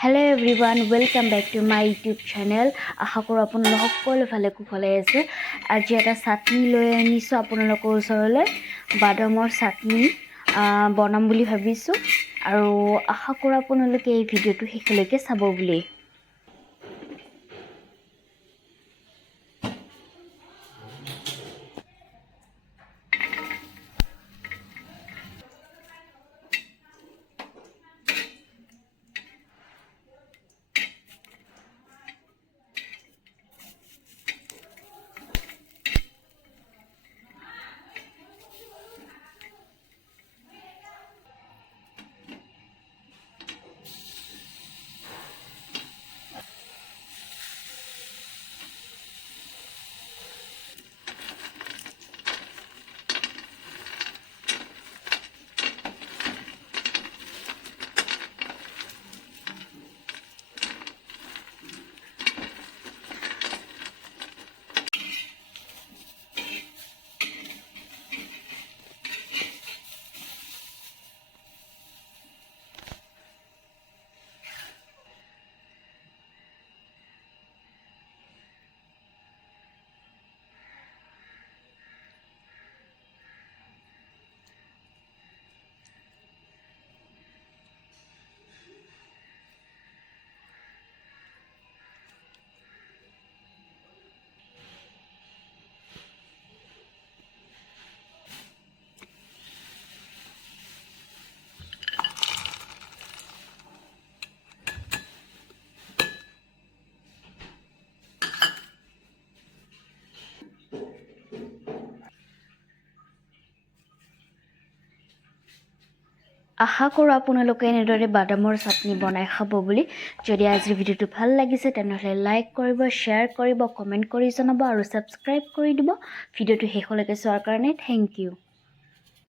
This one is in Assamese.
Hello everyone, welcome back to my YouTube channel. আশা কৰো আপোনালোক সকলো ভালে কুশলে আছে। আজি এটা চাটনি লৈ আনিছো আপোনালোকৰ ওচৰলৈ। বাদামৰ চাটনি বনাম বুলি ভাবিছো আৰু আশা কৰো আপোনালোকে এই ভিডিওটো শেষলৈকে চাব বুলি। আশা কৰো আপোনালোকে এনেদৰে বাদামৰ চাটনি বনাই খাব বুলি। যদি আজিৰ ভিডিওটো ভাল লাগিছে তেনহলে লাইক কৰিব, শেয়াৰ কৰিব, কমেন্ট কৰি জনাব আৰু সাবস্ক্ৰাইব কৰি দিব। ভিডিওটো শেষলৈকে চোৱাৰ কাৰণে থ্যাংক ইউ।